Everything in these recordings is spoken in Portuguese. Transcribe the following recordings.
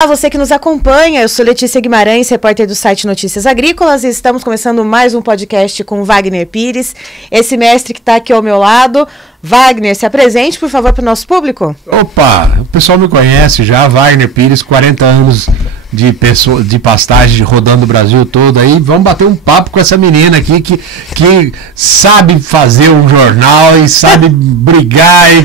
Olá, você que nos acompanha, eu sou Letícia Guimarães, repórter do site Notícias Agrícolas, e estamos começando mais um podcast com Wagner Pires, esse mestre que está aqui ao meu lado. Wagner, se apresente, por favor, para o nosso público. Opa, o pessoal me conhece já, Wagner Pires, 40 anos de pastagem rodando o Brasil todo aí. Vamos bater um papo com essa menina aqui que sabe fazer um jornal e sabe brigar e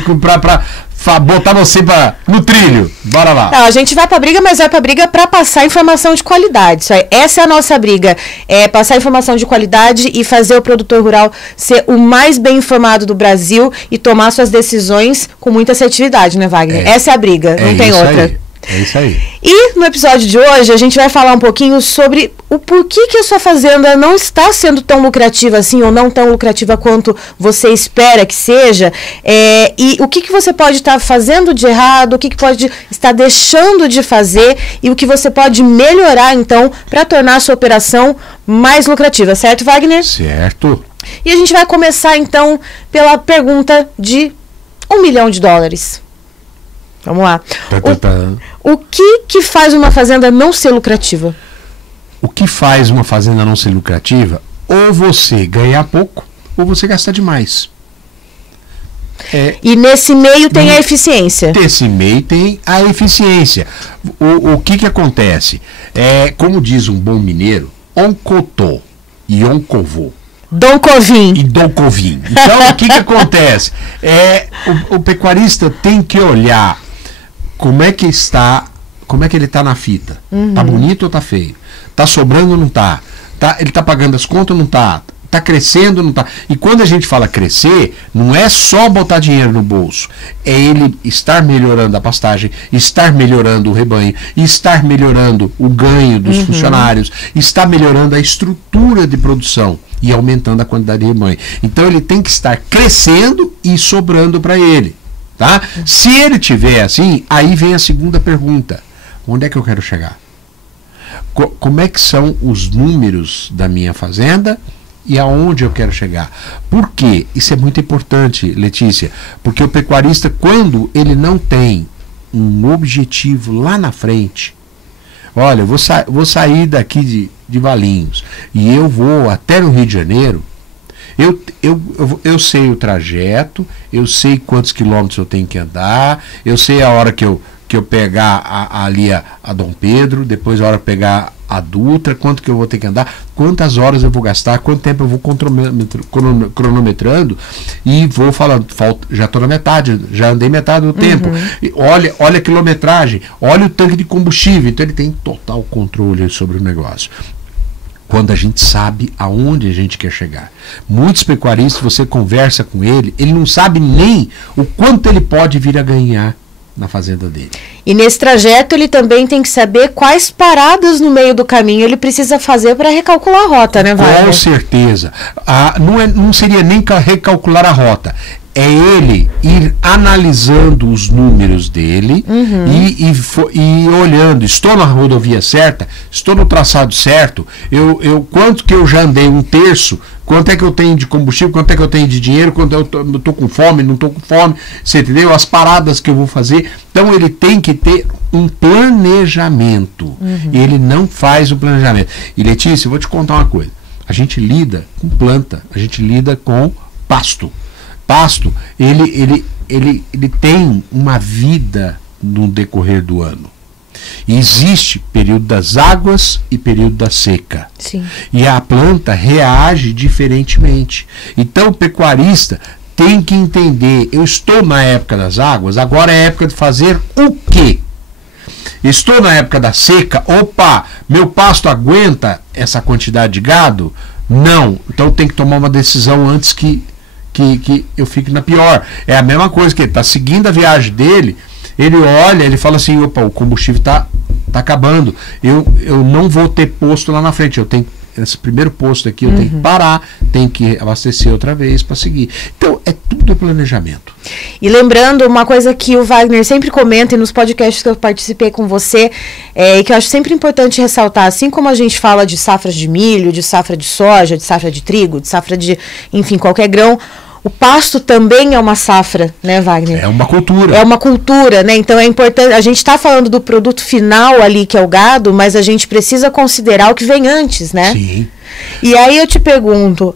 botar você no trilho. Bora lá. Não, a gente vai pra briga, mas vai pra briga pra passar informação de qualidade. Essa é a nossa briga. É passar informação de qualidade e fazer o produtor rural ser o mais bem informado do Brasil e tomar suas decisões com muita assertividade, né, Wagner? Essa é a briga, não tem outra. Aí. É isso aí. E no episódio de hoje a gente vai falar um pouquinho sobre o porquê que a sua fazenda não está sendo tão lucrativa assim, ou não tão lucrativa quanto você espera que seja, e o que você pode estar fazendo de errado, o que pode estar deixando de fazer e o que você pode melhorar então para tornar a sua operação mais lucrativa, certo, Wagner? Certo. E a gente vai começar então pela pergunta de $1 milhão. Vamos lá. O que faz uma fazenda não ser lucrativa? O que faz uma fazenda não ser lucrativa? Ou você ganhar pouco, ou você gastar demais. E nesse meio tem a eficiência. Nesse meio tem a eficiência. O que acontece? Como diz um bom mineiro, oncotô e oncovô. Dom Covim. E Dom Covim. Então, o que acontece? O pecuarista tem que olhar como é que ele está na fita. Tá bonito ou tá feio? Tá sobrando ou não tá? Ele tá pagando as contas ou não tá? Tá crescendo ou não tá? E quando a gente fala crescer, não é só botar dinheiro no bolso. É ele estar melhorando a pastagem, estar melhorando o rebanho, estar melhorando o ganho dos funcionários, estar melhorando a estrutura de produção e aumentando a quantidade de rebanho. Então ele tem que estar crescendo e sobrando para ele. Tá? Se ele tiver assim, aí vem a segunda pergunta. Onde é que eu quero chegar? Como é que são os números da minha fazenda e aonde eu quero chegar? Por quê? Isso é muito importante, Letícia, porque o pecuarista, quando ele não tem um objetivo lá na frente, olha, eu vou sair daqui de Valinhos e eu vou até no Rio de Janeiro. Eu sei o trajeto, eu sei quantos quilômetros eu tenho que andar, eu sei a hora que eu pegar ali a Dom Pedro, depois a hora de pegar a Dutra, quanto que eu vou ter que andar, quantas horas eu vou gastar, quanto tempo eu vou cronometrando e vou falando, já estou na metade, já andei metade do tempo. E olha a quilometragem, olha o tanque de combustível, então ele tem total controle sobre o negócio. Quando a gente sabe aonde a gente quer chegar. Muitos pecuaristas, você conversa com ele não sabe nem o quanto ele pode vir a ganhar na fazenda dele. E nesse trajeto ele também tem que saber quais paradas no meio do caminho ele precisa fazer para recalcular a rota, né, Wagner? Com certeza. Não seria nem recalcular a rota. É ele ir analisando os números dele e olhando, estou na rodovia certa, estou no traçado certo, quanto que eu já andei um terço, quanto é que eu tenho de combustível, quanto é que eu tenho de dinheiro, quanto eu estou com fome, não estou com fome, você entendeu? As paradas que eu vou fazer. Então ele tem que ter um planejamento. Ele não faz o planejamento. E Letícia, eu vou te contar uma coisa. A gente lida com planta, a gente lida com pasto. Pasto, ele tem uma vida no decorrer do ano. E existe período das águas e período da seca. Sim. E a planta reage diferentemente. Então o pecuarista tem que entender, eu estou na época das águas, agora é época de fazer o quê? Estou na época da seca, opa, meu pasto aguenta essa quantidade de gado? Não, então tem que tomar uma decisão antes que eu fique na pior. É a mesma coisa que ele está seguindo a viagem dele, ele olha, ele fala assim, opa, o combustível tá acabando, eu não vou ter posto lá na frente, eu tenho esse primeiro posto aqui, eu tenho que parar, tenho que abastecer outra vez para seguir. Então é tudo planejamento. E lembrando uma coisa que o Wagner sempre comenta e nos podcasts que eu participei com você, e que eu acho sempre importante ressaltar, assim como a gente fala de safras de milho, de safra de soja, de safra de trigo, de safra de, enfim, qualquer grão, o pasto também é uma safra, né, Wagner? É uma cultura. É uma cultura, né? Então é importante, a gente está falando do produto final ali, que é o gado, mas a gente precisa considerar o que vem antes, né? Sim. E aí eu te pergunto,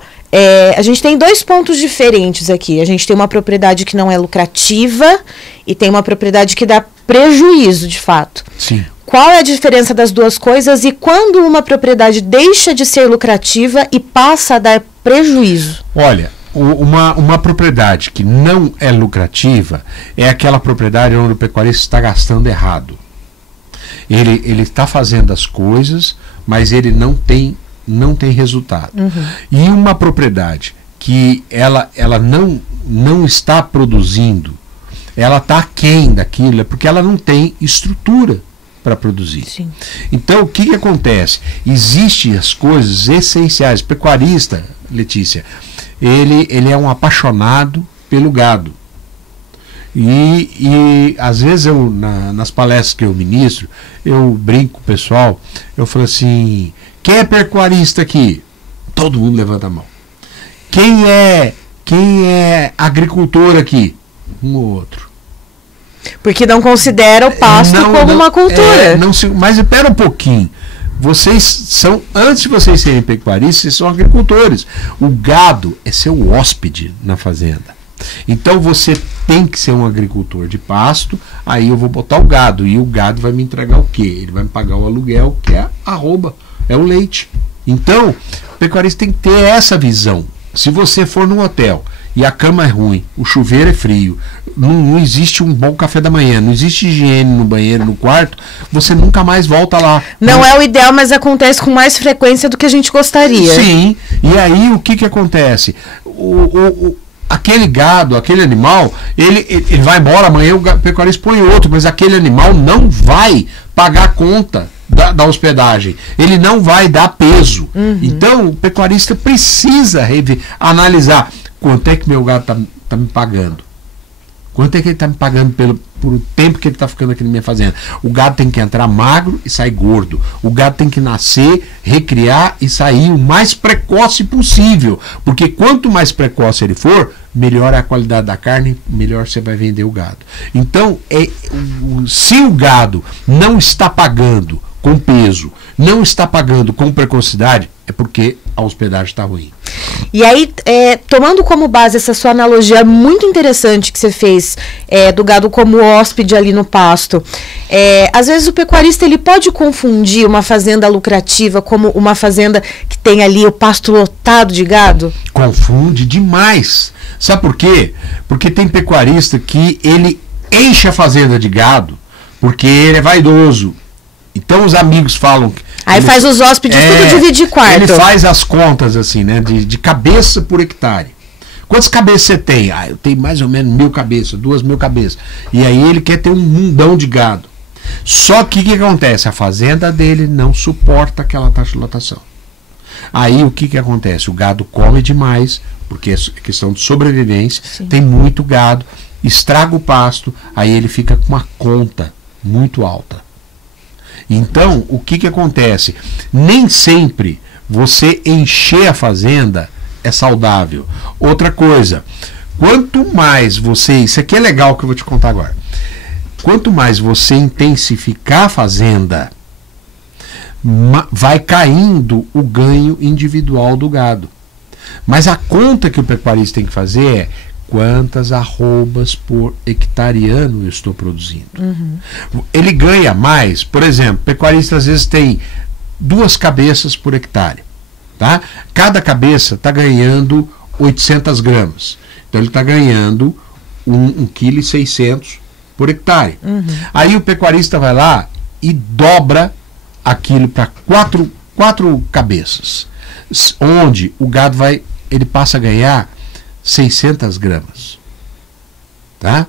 a gente tem 2 pontos diferentes aqui. A gente tem uma propriedade que não é lucrativa e tem uma propriedade que dá prejuízo, de fato. Sim. Qual é a diferença das duas coisas e quando uma propriedade deixa de ser lucrativa e passa a dar prejuízo? Olha, uma propriedade que não é lucrativa é aquela propriedade onde o pecuarista está gastando errado. Ele está fazendo as coisas, mas ele não tem resultado. E uma propriedade que ela não está produzindo, ela está aquém daquilo, é porque ela não tem estrutura para produzir. Sim. Então, o que acontece? Existem as coisas essenciais. O pecuarista, Letícia, ele é um apaixonado pelo gado. E às vezes nas palestras que eu ministro, eu brinco com o pessoal, eu falo assim, quem é pecuarista aqui? Todo mundo levanta a mão. Quem é agricultor aqui? Um ou outro. Porque não considera o pasto como uma cultura. Mas espera um pouquinho. Vocês são, antes de vocês serem pecuaristas, vocês são agricultores. O gado é seu hóspede na fazenda. Então você tem que ser um agricultor de pasto, aí eu vou botar o gado, e o gado vai me entregar o quê? Ele vai me pagar o aluguel, que é a arroba, é o leite. Então, o pecuarista tem que ter essa visão. Se você for num hotel e a cama é ruim, o chuveiro é frio, não existe um bom café da manhã, não existe higiene no banheiro, no quarto, você nunca mais volta lá. Não é o ideal, mas acontece com mais frequência do que a gente gostaria. Sim, e aí o que acontece? Aquele gado, aquele animal, ele vai embora, amanhã o pecuarista põe outro, mas aquele animal não vai pagar a conta da hospedagem, ele não vai dar peso. Então o pecuarista precisa analisar quanto é que meu gado tá me pagando, quanto é que ele está me pagando por o tempo que ele está ficando aqui na minha fazenda. O gado tem que entrar magro e sair gordo, o gado tem que nascer, recriar e sair o mais precoce possível, porque quanto mais precoce ele for, melhor é a qualidade da carne, melhor você vai vender o gado. Então, se o gado não está pagando com peso, não está pagando com precocidade, é porque a hospedagem está ruim. E aí, tomando como base essa sua analogia muito interessante que você fez, do gado como hóspede ali no pasto, às vezes o pecuarista ele pode confundir uma fazenda lucrativa como uma fazenda que tem ali o pasto lotado de gado? Confunde demais. Sabe por quê? Porque tem pecuarista que ele enche a fazenda de gado porque ele é vaidoso. Então os amigos falam... Aí faz os hóspedes tudo dividir quarto. Ele faz as contas assim, né? De cabeça por hectare. Quantas cabeças você tem? Eu tenho mais ou menos 1.000 cabeças, 2.000 cabeças. E aí ele quer ter um mundão de gado. Só que o que acontece? A fazenda dele não suporta aquela taxa de lotação. Aí o que acontece? O gado come demais, porque é questão de sobrevivência. Sim. Tem muito gado, estraga o pasto, aí ele fica com uma conta muito alta. Então, o que acontece? Nem sempre você encher a fazenda é saudável. Outra coisa, quanto mais você... Isso aqui é legal que eu vou te contar agora. Quanto mais você intensificar a fazenda, vai caindo o ganho individual do gado. Mas a conta que o pecuarista tem que fazer é quantas arrobas por hectareano eu estou produzindo. Ele ganha mais, por exemplo, o pecuarista às vezes tem 2 cabeças por hectare. Tá? Cada cabeça está ganhando 800 gramas. Então ele está ganhando 1,6 kg por hectare. Aí o pecuarista vai lá e dobra aquilo para 4 cabeças. Onde o gado ele passa a ganhar 600 gramas, tá?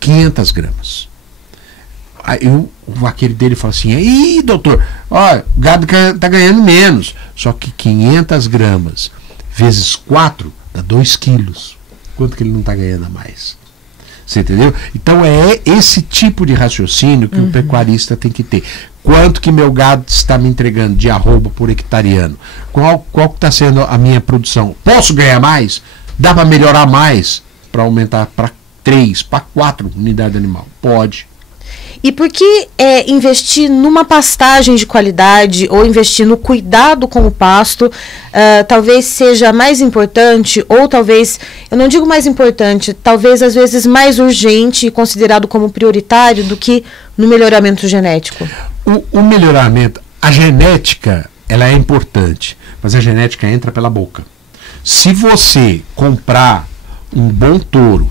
500 gramas. Aí aquele dele fala assim, ih, doutor, ó, o gado tá ganhando menos. Só que 500 gramas vezes 4 dá 2 quilos. Quanto que ele não está ganhando a mais? Você entendeu? Então é esse tipo de raciocínio que o pecuarista tem que ter. Quanto que meu gado está me entregando de arroba por hectareano? Qual que está sendo a minha produção? Posso ganhar mais? Dá para melhorar mais, para aumentar para 3, para 4 unidades animal? Pode. E por que investir numa pastagem de qualidade ou investir no cuidado com o pasto talvez seja mais importante, ou talvez, eu não digo mais importante, talvez às vezes mais urgente e considerado como prioritário do que no melhoramento genético? O melhoramento, a genética, ela é importante, mas a genética entra pela boca. Se você comprar um bom touro,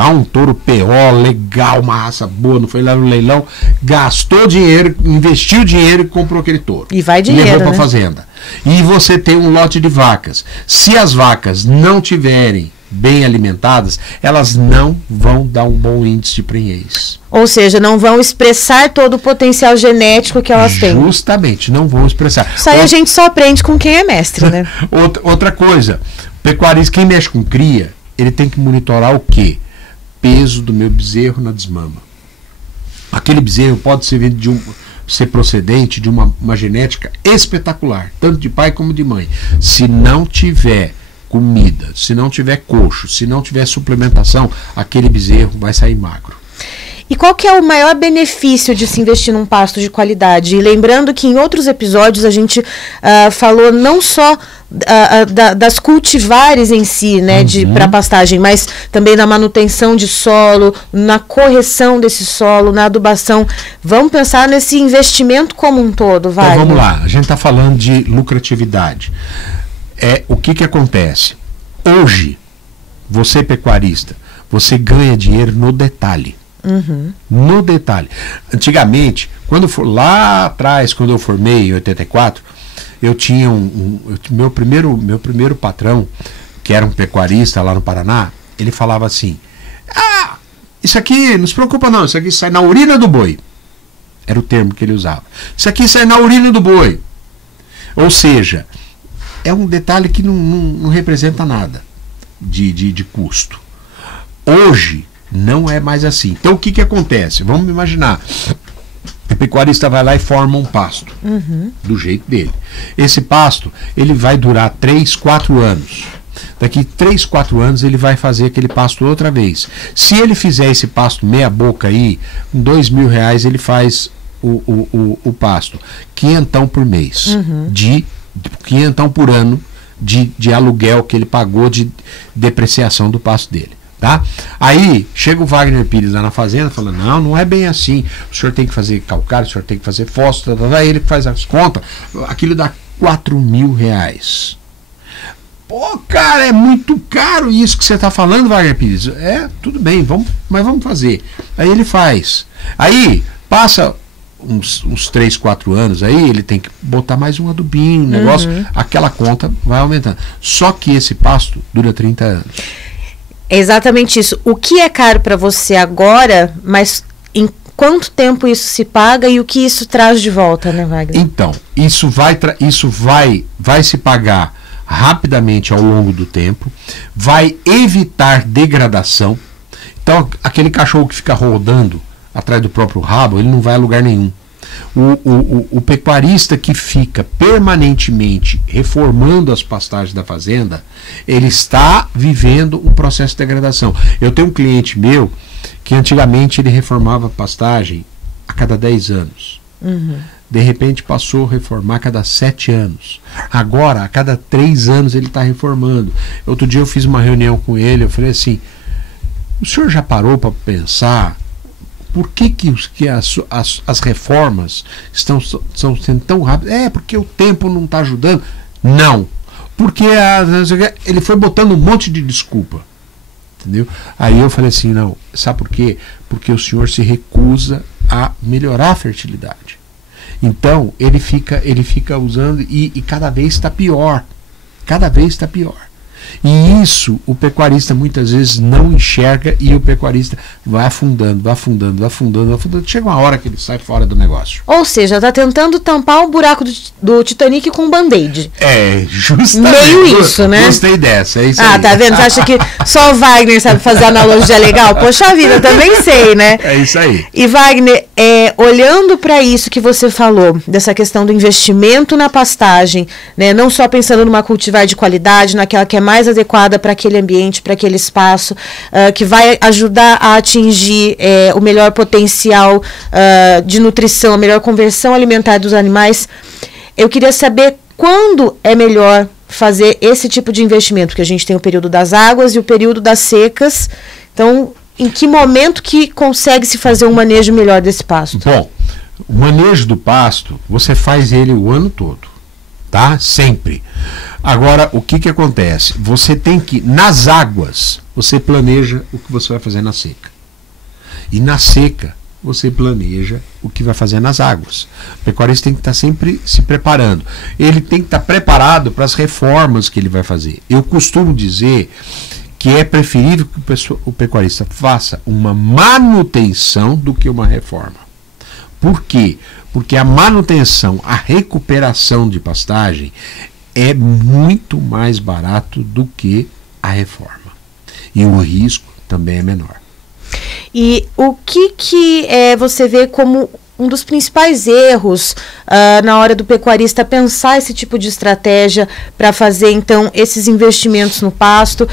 um touro PO legal, uma raça boa, não foi lá no leilão, gastou dinheiro, investiu dinheiro e comprou aquele touro. E vai dinheiro, levou para a fazenda. E você tem um lote de vacas. Se as vacas não tiverem bem alimentadas, elas não vão dar um bom índice de prenhez. Ou seja, não vão expressar todo o potencial genético que elas têm. Justamente, não vão expressar. Isso aí a gente só aprende com quem é mestre, né? Outra coisa, pecuarista, quem mexe com cria, ele tem que monitorar o quê? Peso do meu bezerro na desmama. Aquele bezerro pode ser procedente de uma genética espetacular, tanto de pai como de mãe. Se não tiver comida, se não tiver coxo, se não tiver suplementação, aquele bezerro vai sair magro. E qual que é o maior benefício de se investir num pasto de qualidade? E lembrando que em outros episódios a gente falou não só das cultivares em si, né, para pastagem, mas também na manutenção de solo, na correção desse solo, na adubação. Vamos pensar nesse investimento como um todo, vai. Então vamos lá, a gente está falando de lucratividade. O que acontece? Hoje, você pecuarista, você ganha dinheiro no detalhe. No detalhe. Antigamente, lá atrás, quando eu formei em 84, eu tinha meu primeiro patrão, que era um pecuarista lá no Paraná, ele falava assim: isso aqui, não se preocupa não, isso aqui sai na urina do boi. Era o termo que ele usava. Isso aqui sai na urina do boi. Ou seja, é um detalhe que não representa nada de custo. Hoje não é mais assim. Então o que acontece? Vamos imaginar, o pecuarista vai lá e forma um pasto do jeito dele. Esse pasto, ele vai durar 3, 4 anos. Daqui 3, 4 anos ele vai fazer aquele pasto outra vez. Se ele fizer esse pasto meia boca aí, com R$2.000 ele faz o pasto. R$500 por mês. R$500 por ano de aluguel que ele pagou de depreciação do pasto dele. Tá? Aí chega o Wagner Pires lá na fazenda falando: não é bem assim, o senhor tem que fazer calcário, o senhor tem que fazer fósforo, aí ele faz as contas, aquilo dá R$4.000. Pô, cara, é muito caro isso que você está falando, Wagner Pires. Tudo bem, mas vamos fazer. Aí ele faz. Aí passa uns 3, 4 anos, aí ele tem que botar mais um adubinho, negócio, aquela conta vai aumentando. Só que esse pasto dura 30 anos. É exatamente isso. O que é caro para você agora, mas em quanto tempo isso se paga e o que isso traz de volta, né, Wagner? Então, isso vai se pagar rapidamente ao longo do tempo, vai evitar degradação. Então, aquele cachorro que fica rodando atrás do próprio rabo, ele não vai a lugar nenhum. O pecuarista que fica permanentemente reformando as pastagens da fazenda, ele está vivendo um processo de degradação. Eu tenho um cliente meu que antigamente ele reformava pastagem a cada 10 anos. De repente passou a reformar a cada 7 anos. Agora, a cada 3 anos ele está reformando. Outro dia eu fiz uma reunião com ele, eu falei assim: o senhor já parou para pensar por que as reformas estão sendo tão rápidas? Porque o tempo não está ajudando? Não. Porque ele foi botando um monte de desculpa. Entendeu? Aí eu falei assim: não, sabe por quê? Porque o senhor se recusa a melhorar a fertilidade. Então ele fica usando e cada vez está pior. Cada vez está pior. E isso o pecuarista muitas vezes não enxerga, e o pecuarista vai afundando. Chega uma hora que ele sai fora do negócio. Ou seja, está tentando tampar o buraco do Titanic com um band-aid. Justamente. Meio isso, né? Gostei dessa, é isso aí. Tá vendo? Você acha que só o Wagner sabe fazer analogia legal? Poxa vida, eu também sei, né? É isso aí. E Wagner, olhando para isso que você falou, dessa questão do investimento na pastagem, né? Não só pensando numa cultivar de qualidade, naquela que é mais adequada para aquele ambiente, para aquele espaço, que vai ajudar a atingir o melhor potencial de nutrição, a melhor conversão alimentar dos animais. Eu queria saber quando é melhor fazer esse tipo de investimento, porque a gente tem o período das águas e o período das secas. Então, em que momento que consegue se fazer um manejo melhor desse pasto? Bom, o manejo do pasto, você faz ele o ano todo, tá? Sempre. Agora, o que acontece? Você tem que, nas águas, você planeja o que você vai fazer na seca. E na seca, você planeja o que vai fazer nas águas. O pecuarista tem que estar sempre se preparando. Ele tem que estar preparado para as reformas que ele vai fazer. Eu costumo dizer que é preferível que o pecuarista faça uma manutenção do que uma reforma. Por quê? Porque a manutenção, a recuperação de pastagem é muito mais barato do que a reforma. E o risco também é menor. E o que você vê como um dos principais erros na hora do pecuarista pensar esse tipo de estratégia para fazer, então, esses investimentos no pasto,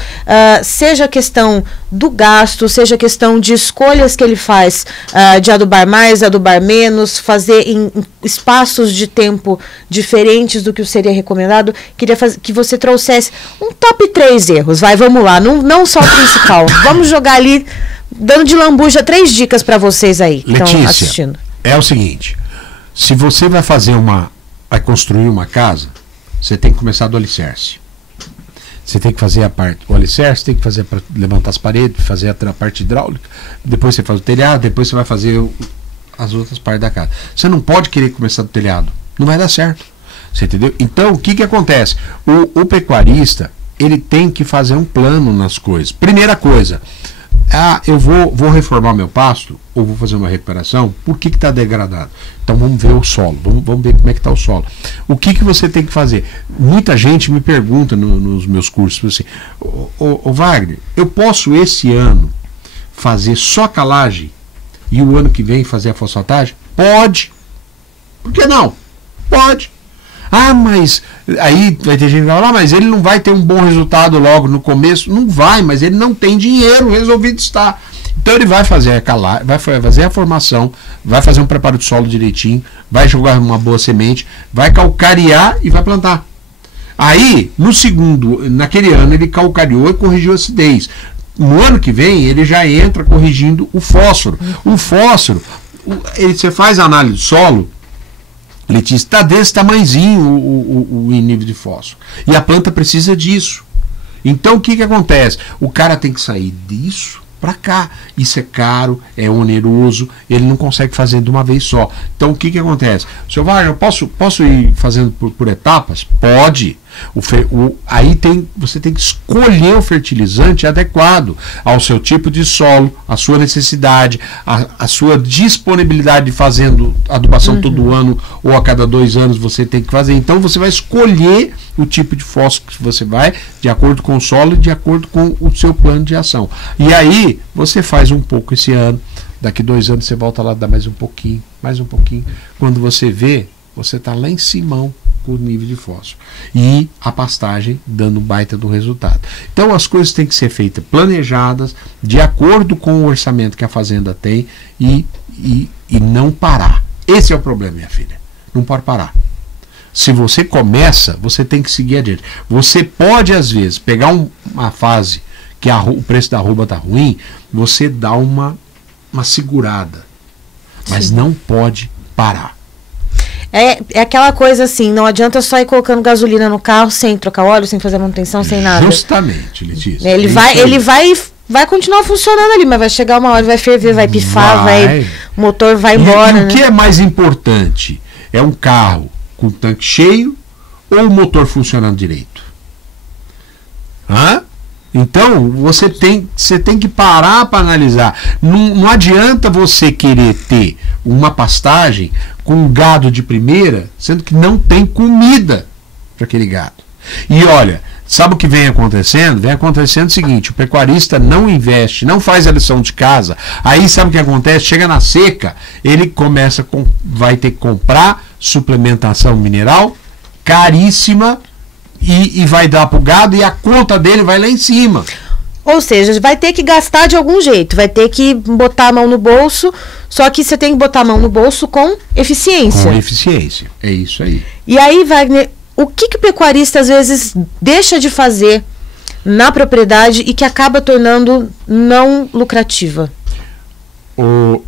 seja a questão do gasto, seja a questão de escolhas que ele faz de adubar mais, adubar menos, fazer em espaços de tempo diferentes do que seria recomendado? Queria que você trouxesse um top 3 erros. Vamos lá, não só o principal. Vamos jogar ali, dando de lambuja 3 dicas para vocês aí que estão assistindo. É o seguinte, se você vai construir uma casa, você tem que começar do alicerce. Você tem que fazer o alicerce, tem que fazer para levantar as paredes, fazer a parte hidráulica, depois você faz o telhado, depois você vai fazer as outras partes da casa. Você não pode querer começar do telhado, não vai dar certo. Você entendeu? Então, o que acontece? O pecuarista, ele tem que fazer um plano nas coisas. Primeira coisa, eu vou reformar meu pasto, ou vou fazer uma recuperação, por que está degradado? Então vamos ver o solo, vamos ver como é que está o solo. O que você tem que fazer? Muita gente me pergunta nos meus cursos, assim, ô Wagner, eu posso esse ano fazer só calagem e o ano que vem fazer a fosfatagem? Pode. Por que não? Pode. Ah, mas aí vai ter gente que vai falar, mas ele não vai ter um bom resultado logo no começo. Não vai, mas ele não tem dinheiro, resolvido está. Então ele vai fazer vai fazer a formação, vai fazer um preparo de solo direitinho, vai jogar uma boa semente, vai calcarear e vai plantar. Aí, naquele ano ele calcareou e corrigiu a acidez. No ano que vem ele já entra corrigindo o fósforo. O fósforo, você faz a análise do solo, Letícia, está desse tamanhozinho o nível de fósforo. E a planta precisa disso. Então o que acontece? O cara tem que sair disso para cá. Isso é caro, é oneroso, ele não consegue fazer de uma vez só. Então o que acontece? Seu Wagner, eu posso ir fazendo por etapas? Pode. Aí você tem que escolher o fertilizante adequado ao seu tipo de solo, à sua necessidade, a sua disponibilidade de fazendo adubação todo ano ou a cada 2 anos você tem que fazer. Então você vai escolher o tipo de fósforo que você vai, de acordo com o solo e de acordo com o seu plano de ação. E aí você faz um pouco esse ano, daqui 2 anos você volta lá, dá mais um pouquinho. Quando você vê, você está lá em cima com o nível de fósforo. E a pastagem dando baita do resultado. Então as coisas têm que ser feitas planejadas, de acordo com o orçamento que a fazenda tem e não parar. Esse é o problema, minha filha. Não pode parar. Se você começa, você tem que seguir adiante. Você pode, às vezes, pegar uma fase que o preço da arroba está ruim, você dá uma segurada. Mas não pode parar. É aquela coisa assim, não adianta só ir colocando gasolina no carro sem trocar óleo, sem fazer manutenção, sem nada. Justamente, Letícia. Ele vai continuar funcionando ali, mas vai chegar uma hora, vai ferver, vai pifar, o motor vai embora. E o que é mais importante? É um carro com o tanque cheio ou o motor funcionando direito? Então, você tem que parar para analisar. Não adianta você querer ter uma pastagem com gado de primeira, sendo que não tem comida para aquele gado. E olha, sabe o que vem acontecendo? Vem acontecendo o seguinte, o pecuarista não investe, não faz a lição de casa. Aí sabe o que acontece? Chega na seca, ele vai ter que comprar suplementação mineral caríssima e vai dar pro gado e a conta dele vai lá em cima. Ou seja, vai ter que gastar de algum jeito, vai ter que botar a mão no bolso, só que você tem que botar a mão no bolso com eficiência. Com eficiência, é isso aí. E aí, Wagner, o que o pecuarista às vezes deixa de fazer na propriedade e que acaba tornando não lucrativa?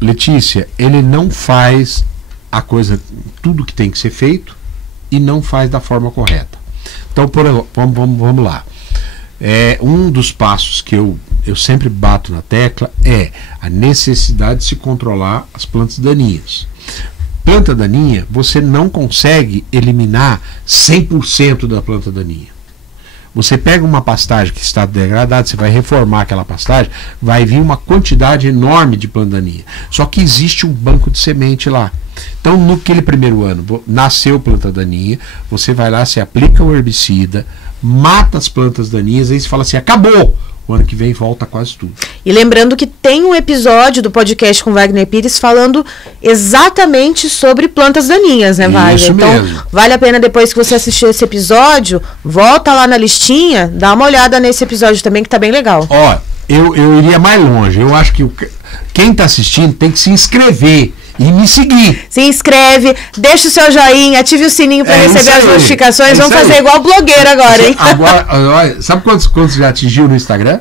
Letícia, ele não faz a coisa, tudo que tem que ser feito e não faz da forma correta. Então, vamos lá. Um dos passos que eu sempre bato na tecla é a necessidade de se controlar as plantas daninhas. Planta daninha, você não consegue eliminar 100% da planta daninha. Você pega uma pastagem que está degradada, você vai reformar aquela pastagem, vai vir uma quantidade enorme de planta daninha. Só que existe um banco de semente lá. Então, naquele primeiro ano, nasceu planta daninha, você vai lá, você aplica o herbicida, mata as plantas daninhas, aí você fala assim, acabou! O ano que vem volta quase tudo. E lembrando que tem um episódio do podcast com Wagner Pires falando exatamente sobre plantas daninhas, né, Wagner? Isso então, mesmo. Vale a pena, depois que você assistiu esse episódio, volta lá na listinha, dá uma olhada nesse episódio também, que tá bem legal. Ó, eu iria mais longe. Eu acho que quem tá assistindo tem que se inscrever e me seguir. Se inscreve, deixa o seu joinha, ative o sininho para receber as notificações. Vamos fazer igual blogueiro agora, hein? Agora, sabe quantos já atingiu no Instagram?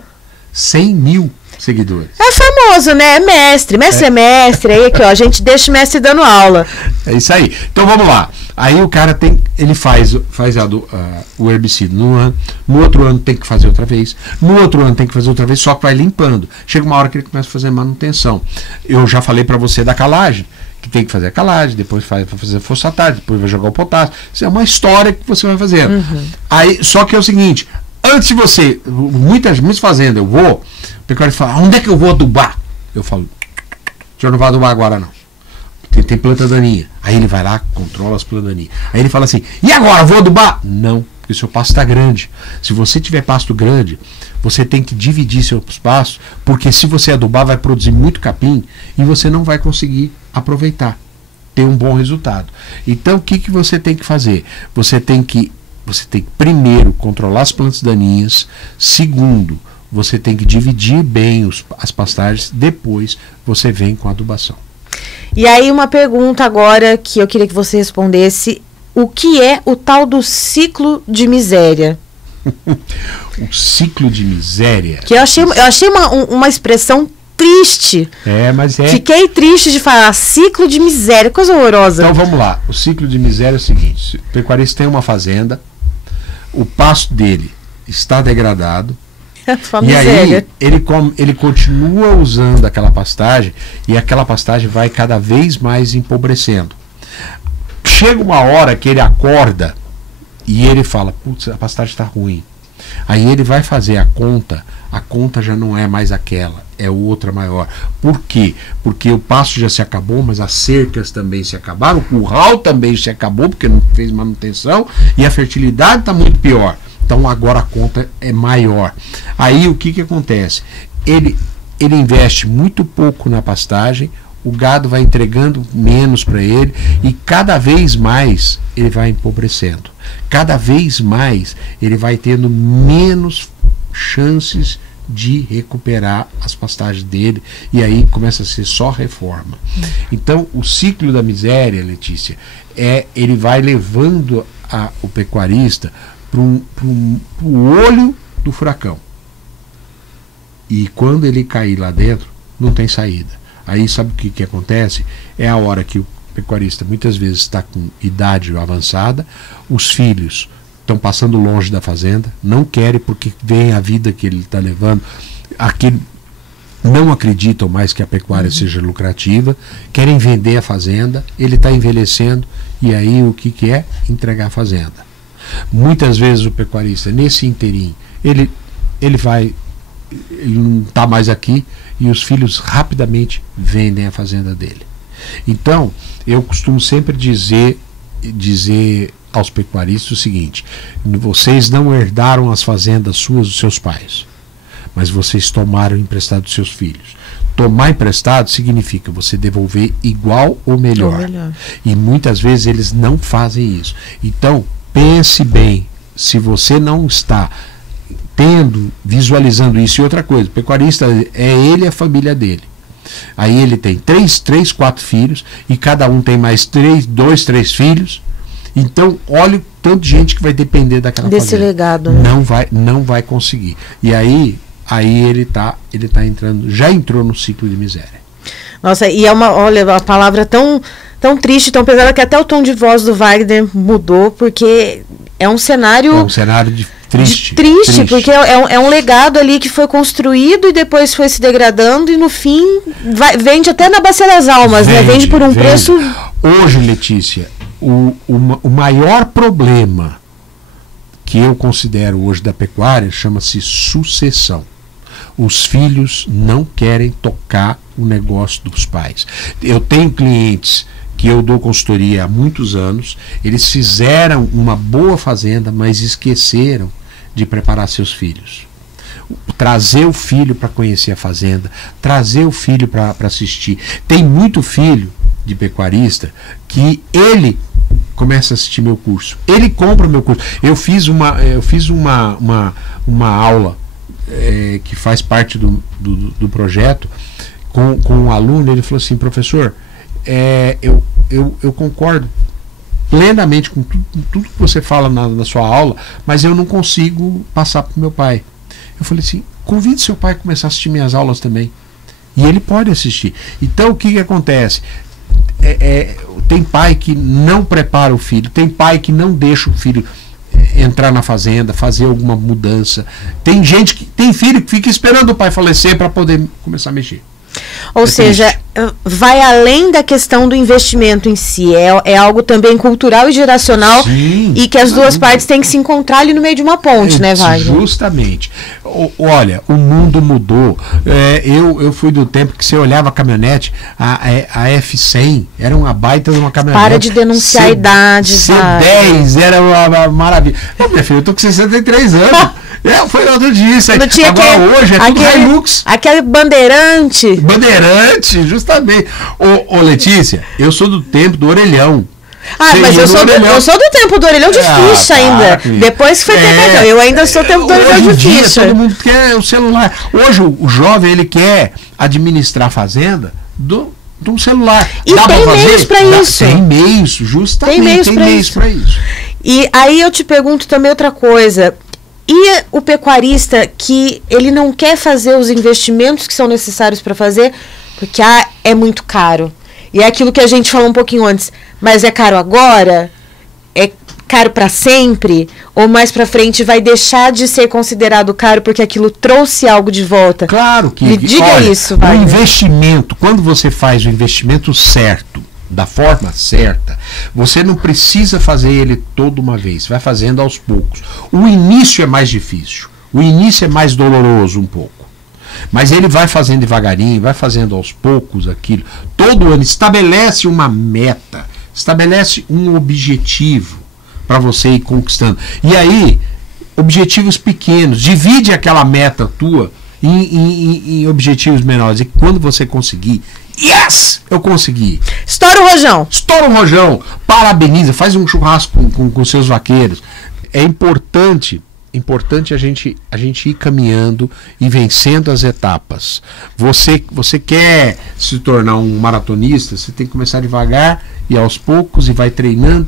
100 mil seguidores. É famoso, né? Mestre é mestre. Aí aqui, ó, a gente deixa o mestre dando aula. É isso aí. Então vamos lá. Aí o cara ele faz o herbicida no ano, no outro ano tem que fazer outra vez, no outro ano tem que fazer outra vez, só que vai limpando. Chega uma hora que ele começa a fazer manutenção. Eu já falei para você da calagem, que tem que fazer a calagem, depois vai fazer fosfatase, depois vai jogar o potássio. Isso é uma história que você vai fazendo. Aí, só que é o seguinte, antes de você, muitas fazendas, o pecuário fala, onde é que eu vou adubar? Eu falo, eu não vou adubar agora não. Tem planta daninha. Aí ele vai lá, controla as plantas daninhas. Aí ele fala assim, e agora, vou adubar? Não, porque o seu pasto está grande. Se você tiver pasto grande, você tem que dividir seus pastos, porque se você adubar, vai produzir muito capim e você não vai conseguir aproveitar, ter um bom resultado. Então, o que você tem que fazer? Você tem que primeiro controlar as plantas daninhas. Segundo, você tem que dividir bem as pastagens. Depois, você vem com a adubação. E aí uma pergunta agora que eu queria que você respondesse. O que é o tal do ciclo de miséria? O ciclo de miséria? Que eu achei uma expressão triste. Mas é. Fiquei triste de falar ciclo de miséria, coisa horrorosa. Então vamos lá. O ciclo de miséria é o seguinte. O pecuarista tem uma fazenda, o pasto dele está degradado, e aí ele continua usando aquela pastagem e aquela pastagem vai cada vez mais empobrecendo. Chega uma hora que ele acorda e ele fala, putz, a pastagem está ruim. Aí ele vai fazer a conta já não é mais aquela, é outra maior. Por quê? Porque o pasto já se acabou, mas as cercas também se acabaram, o curral também se acabou porque não fez manutenção e a fertilidade está muito pior. Então agora a conta é maior. Aí o que acontece? Ele investe muito pouco na pastagem, o gado vai entregando menos para ele e cada vez mais ele vai empobrecendo. Cada vez mais ele vai tendo menos chances de recuperar as pastagens dele e aí começa a ser só reforma. Então o ciclo da miséria, Letícia, ele vai levando o pecuarista para o olho do furacão. E quando ele cair lá dentro, não tem saída. Aí sabe o que acontece? É a hora que o pecuarista muitas vezes está com idade avançada, os filhos estão passando longe da fazenda, não querem porque vem a vida que ele está levando, não acreditam mais que a pecuária seja lucrativa, querem vender a fazenda, ele está envelhecendo e aí o que é? Entregar a fazenda. Muitas vezes o pecuarista, nesse interim, ele não está mais aqui e os filhos rapidamente vendem a fazenda dele. Então, eu costumo sempre dizer aos pecuaristas o seguinte: vocês não herdaram as fazendas suas dos seus pais, mas vocês tomaram emprestado dos seus filhos. Tomar emprestado significa você devolver igual ou melhor. E muitas vezes eles não fazem isso. Então, pense bem se você não está visualizando isso, e outra coisa, o pecuarista é ele e a família dele. Aí ele tem 4 filhos, e cada um tem mais 2, 3 filhos. Então, olha o tanto de gente que vai depender daquela desse fazenda. legado, né? Não vai conseguir. E aí ele tá entrando, já entrou no ciclo de miséria. Nossa, e olha, a palavra tão triste, tão pesada, que até o tom de voz do Wagner mudou, porque é um cenário... É um cenário triste. Porque é um legado ali que foi construído e depois foi se degradando, e no fim vende até na Bacia das Almas, né? Vende por um preço... Hoje, Letícia, o maior problema que eu considero hoje da pecuária chama-se sucessão. Os filhos não querem tocar o negócio dos pais. Eu tenho clientes que eu dou consultoria há muitos anos, eles fizeram uma boa fazenda, mas esqueceram de preparar seus filhos. Trazer o filho para conhecer a fazenda, trazer o filho para assistir. Tem muito filho de pecuarista que ele começa a assistir meu curso, ele compra meu curso. Eu fiz uma aula que faz parte do projeto com um aluno. Ele falou assim: professor, eu concordo plenamente com tudo que você fala na sua aula, mas eu não consigo passar para o meu pai. Eu falei assim: convide seu pai a começar a assistir minhas aulas também, e ele pode assistir. Então o que acontece? Tem pai que não prepara o filho, tem pai que não deixa o filho entrar na fazenda, fazer alguma mudança. Tem filho que fica esperando o pai falecer para poder começar a mexer. Ou seja, vai além da questão do investimento em si, é algo também cultural e geracional. Sim, e que as duas partes têm que se encontrar ali no meio de uma ponte, né, Wagner? Justamente. Olha, o mundo mudou. Eu fui do tempo que você olhava a caminhonete, a F100 era uma baita de uma caminhonete. Para de denunciar a idade, C10 era uma maravilha. Minha filha, eu tô com 63 anos. Foi outro dia isso aí. Agora hoje é tudo Hilux. Aquele bandeirante. Bandeirante, justamente. Ô Letícia, eu sou do tempo do orelhão. Mas eu sou do tempo do orelhão de ficha ainda. Depois que foi ter eu ainda sou do tempo do orelhão de ficha. Todo mundo quer o celular. Hoje o jovem, ele quer administrar a fazenda de um celular. E tem meios para isso. Tem meios, justamente. Tem meios para isso. E aí eu te pergunto também outra coisa. E o pecuarista que ele não quer fazer os investimentos que são necessários para fazer, porque é muito caro. E é aquilo que a gente falou um pouquinho antes. Mas é caro agora? É caro para sempre? Ou mais para frente vai deixar de ser considerado caro porque aquilo trouxe algo de volta? Claro que... Me diga isso, vai. O investimento, quando você faz o investimento certo, da forma certa, você não precisa fazer ele toda uma vez, vai fazendo aos poucos. O início é mais difícil, o início é mais doloroso um pouco, mas ele vai fazendo devagarinho, vai fazendo aos poucos aquilo. Todo ano estabelece uma meta, estabelece um objetivo para você ir conquistando. E aí, objetivos pequenos, divide aquela meta tua em objetivos menores, e quando você conseguir, yes! Eu consegui. Estoura o rojão. Estoura o rojão. Parabeniza. Faz um churrasco com seus vaqueiros. É importante a gente ir caminhando e vencendo as etapas. Você quer se tornar um maratonista, você tem que começar devagar e aos poucos, e vai treinando.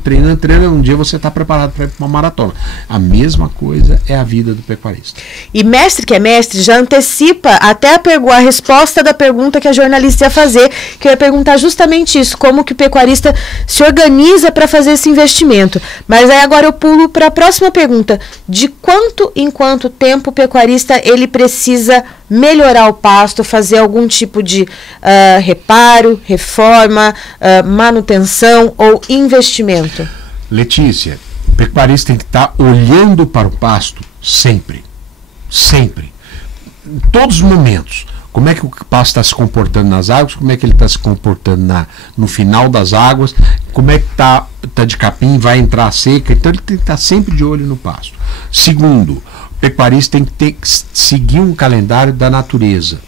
Um dia você está preparado para ir para uma maratona. A mesma coisa é a vida do pecuarista. E mestre que é mestre já antecipa até a resposta da pergunta que a jornalista ia fazer, que eu ia perguntar justamente isso, como que o pecuarista se organiza para fazer esse investimento. Mas aí agora eu pulo para a próxima pergunta: de quanto em quanto tempo o pecuarista ele precisa melhorar o pasto, fazer algum tipo de reparo, reforma, manutenção ou investimento? Letícia, o pecuarista tem que estar olhando para o pasto sempre. Sempre. Em todos os momentos. Como é que o pasto está se comportando nas águas, como é que ele está se comportando no final das águas, como é que está de capim, vai entrar a seca. Então ele tem que estar sempre de olho no pasto. Segundo, o pecuarista tem que seguir um calendário da natureza.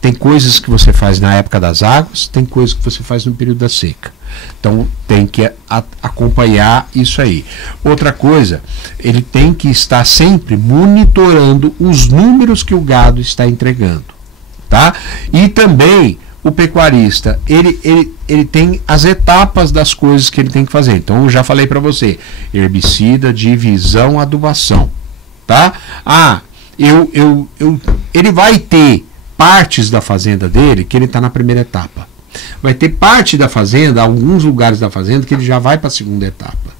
Tem coisas que você faz na época das águas, tem coisas que você faz no período da seca. Então tem que acompanhar isso aí. Outra coisa, ele tem que estar sempre monitorando os números que o gado está entregando, tá? E também o pecuarista, ele tem as etapas das coisas que ele tem que fazer. Então eu já falei para você, herbicida, divisão, adubação, tá? Ele vai ter partes da fazenda dele que ele está na primeira etapa. Vai ter parte da fazenda, alguns lugares da fazenda, que ele já vai para a segunda etapa.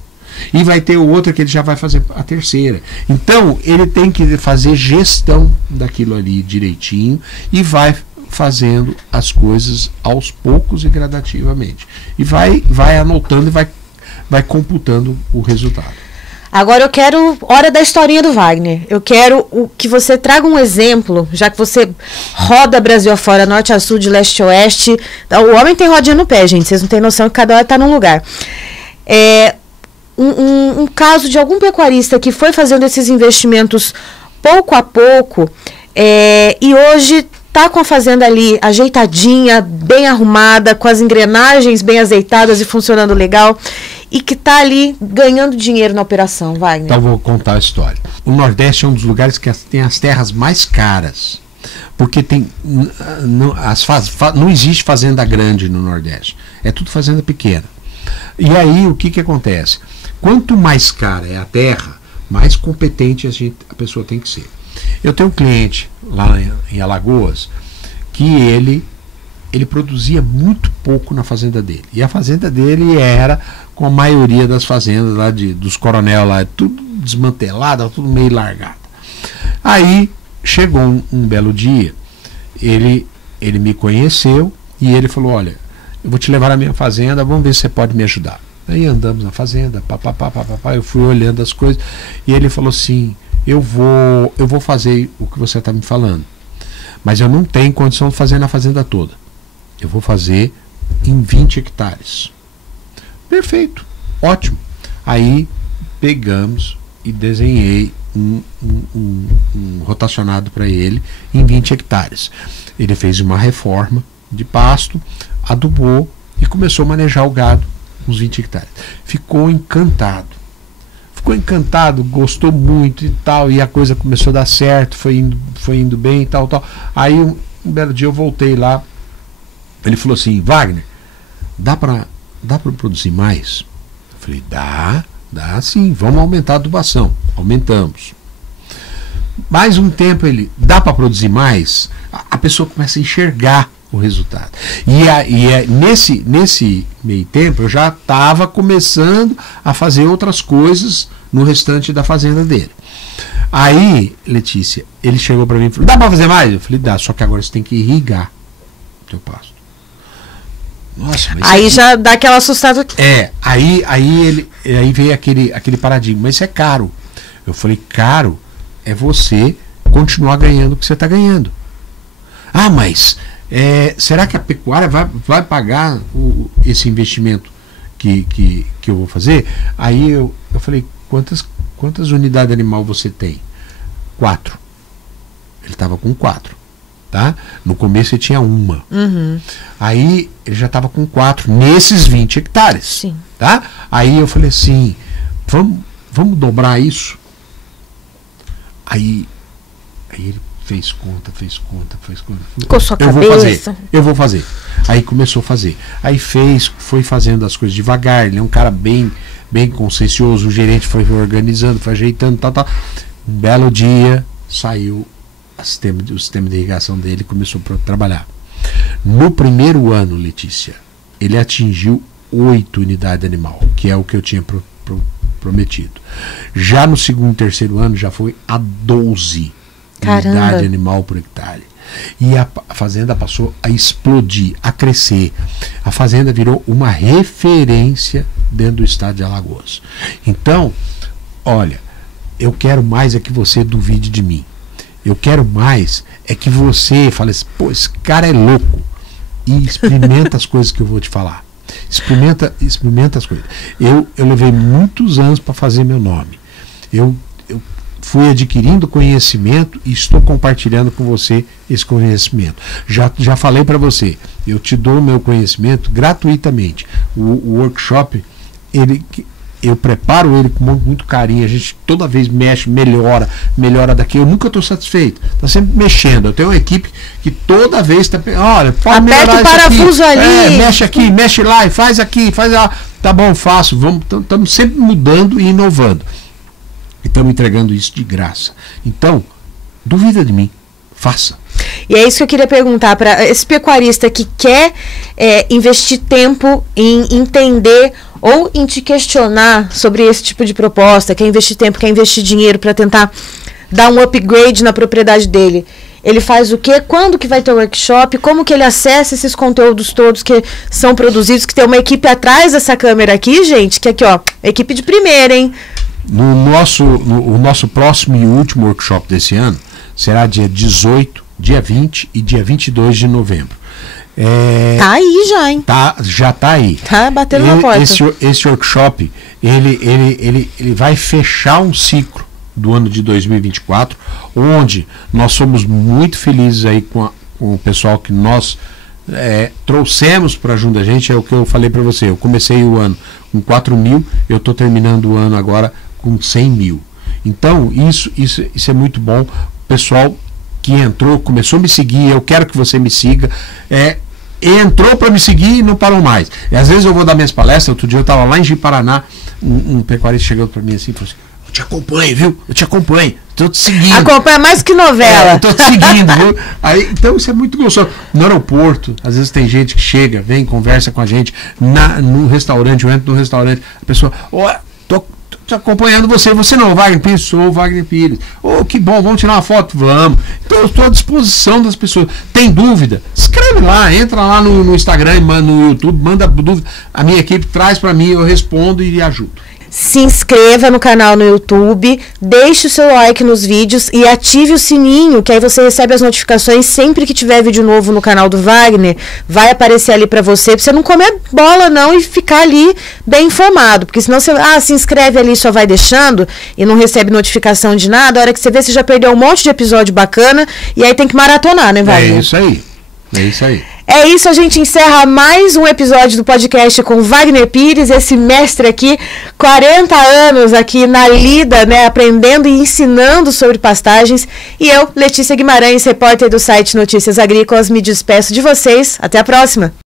E vai ter outra que ele já vai fazer a terceira. Então, ele tem que fazer gestão daquilo ali direitinho e vai fazendo as coisas aos poucos e gradativamente. E vai anotando e vai computando o resultado. Agora eu quero hora da historinha do Wagner. Eu quero que você traga um exemplo, já que você roda Brasil afora, norte a sul, de leste a oeste. O homem tem rodinha no pé, gente. Vocês não têm noção que cada hora está num lugar. Um caso de algum pecuarista que foi fazendo esses investimentos pouco a pouco e hoje está com a fazenda ali ajeitadinha, bem arrumada, com as engrenagens bem azeitadas e funcionando legal, e que está ali ganhando dinheiro na operação, Wagner. Então vou contar a história. O Nordeste é um dos lugares que tem as terras mais caras, porque não existe fazenda grande no Nordeste, é tudo fazenda pequena. E aí o que acontece? Quanto mais cara é a terra, mais competente a pessoa tem que ser. Eu tenho um cliente lá em Alagoas que ele produzia muito pouco na fazenda dele. E a fazenda dele era com a maioria das fazendas lá dos coronel lá, tudo desmantelado, tudo meio largado. Aí chegou um belo dia, ele me conheceu e ele falou: olha, eu vou te levar na minha fazenda, vamos ver se você pode me ajudar. Aí andamos na fazenda, eu fui olhando as coisas e ele falou assim: eu vou fazer o que você está me falando, mas eu não tenho condição de fazer na fazenda toda. Eu vou fazer em 20 hectares. Perfeito, ótimo. Aí pegamos e desenhei um rotacionado para ele em 20 hectares. Ele fez uma reforma de pasto, adubou e começou a manejar o gado uns 20 hectares. Ficou encantado, gostou muito e tal, e a coisa começou a dar certo, foi indo bem e tal. Aí um belo dia eu voltei lá, ele falou assim: Wagner, dá para produzir mais? Eu falei: dá sim, vamos aumentar a adubação. Aumentamos. Mais um tempo ele: dá para produzir mais? A pessoa começa a enxergar o resultado. Nesse meio tempo eu já estava começando a fazer outras coisas no restante da fazenda dele. Aí, Letícia, ele chegou para mim e falou: dá para fazer mais? Eu falei: dá, só que agora você tem que irrigar o teu pasto. Nossa, mas aí já dá aquela assustada. Aí veio aquele paradigma: mas isso é caro. Eu falei: caro é você continuar ganhando o que você está ganhando. Ah, mas será que a pecuária vai pagar esse investimento que eu vou fazer? Aí eu falei: quantas unidades animal você tem? 4. Ele estava com 4. Tá? No começo ele tinha 1. Uhum. Aí ele já estava com 4 nesses 20 hectares. Sim. Tá? Aí eu falei assim: vamos dobrar isso? Aí ele fez conta. Com sua cabeça. Eu vou fazer. Aí começou a fazer. Aí foi fazendo as coisas devagar. Ele é um cara bem consciencioso. O gerente foi organizando, foi ajeitando, tal. Um belo dia saiu o sistema de irrigação dele e começou a trabalhar. No primeiro ano, Letícia, ele atingiu 8 unidades animal, que é o que eu tinha prometido. Já no segundo e terceiro ano já foi a 12 unidade animal por hectare. E a fazenda passou a explodir, a crescer. A fazenda virou uma referência dentro do estado de Alagoas. Então, olha, eu quero mais é que você duvide de mim. Eu quero mais é que você fale assim: pô, esse cara é louco. E experimenta as coisas que eu vou te falar. Experimenta as coisas. Eu levei muitos anos para fazer meu nome. Eu fui adquirindo conhecimento e estou compartilhando com você esse conhecimento. Já falei para você, eu te dou o meu conhecimento gratuitamente. O workshop eu preparo ele com muito carinho, a gente toda vez mexe, melhora daqui, eu nunca estou satisfeito, está sempre mexendo, eu tenho uma equipe que toda vez está, olha, pode melhorar o parafuso ali, mexe aqui, mexe lá, e faz aqui, faz lá, tá bom, faço, estamos sempre mudando e inovando, e estamos entregando isso de graça, então, duvida de mim, faça. E é isso que eu queria perguntar para esse pecuarista que quer investir tempo em entender ou em te questionar sobre esse tipo de proposta, quer investir tempo, quer investir dinheiro para tentar dar um upgrade na propriedade dele. Ele faz o quê? Quando que vai ter o workshop? Como que ele acessa esses conteúdos todos que são produzidos? Que tem uma equipe atrás dessa câmera aqui, gente, que aqui, ó, equipe de primeira, hein? O nosso próximo e último workshop desse ano será dia 18, dia 20 e dia 22 de novembro. Tá aí já, hein? Já tá aí. Tá batendo na porta. Esse workshop, ele vai fechar um ciclo do ano de 2024, onde nós somos muito felizes aí com o pessoal que nós trouxemos para junto da gente. É o que eu falei para você, eu comecei o ano com 4 mil, eu estou terminando o ano agora com 100 mil. Então, isso é muito bom. O pessoal que entrou, começou a me seguir, eu quero que você me siga, entrou para me seguir e não parou mais. E às vezes eu vou dar minhas palestras, outro dia eu estava lá em Ji-Paraná, um pecuarista chegando para mim assim e falou assim, eu te acompanho, viu? Eu te acompanho, estou te seguindo. Acompanha mais que novela. Estou te seguindo, viu? Aí, então isso é muito gostoso. No aeroporto, às vezes tem gente que chega, vem, conversa com a gente, no restaurante, eu entro no restaurante, a pessoa, tô acompanhando você não é o Wagner Pires? Sou o Wagner Pires. Que bom, vamos tirar uma foto? Vamos. Então eu estou à disposição das pessoas. Tem dúvida? Escreve lá, entra lá no Instagram, no YouTube, manda dúvida. A minha equipe traz para mim, eu respondo e ajudo. Se inscreva no canal no YouTube, deixe o seu like nos vídeos e ative o sininho, que aí você recebe as notificações sempre que tiver vídeo novo no canal do Wagner, vai aparecer ali pra você não comer bola não e ficar ali bem informado, porque senão você se inscreve ali e só vai deixando e não recebe notificação de nada, a hora que você vê você já perdeu um monte de episódio bacana e aí tem que maratonar, né, Wagner? É isso aí. É isso, a gente encerra mais um episódio do podcast com Wagner Pires, esse mestre aqui, 40 anos aqui na lida, né, aprendendo e ensinando sobre pastagens. E eu, Letícia Guimarães, repórter do site Notícias Agrícolas, me despeço de vocês. Até a próxima!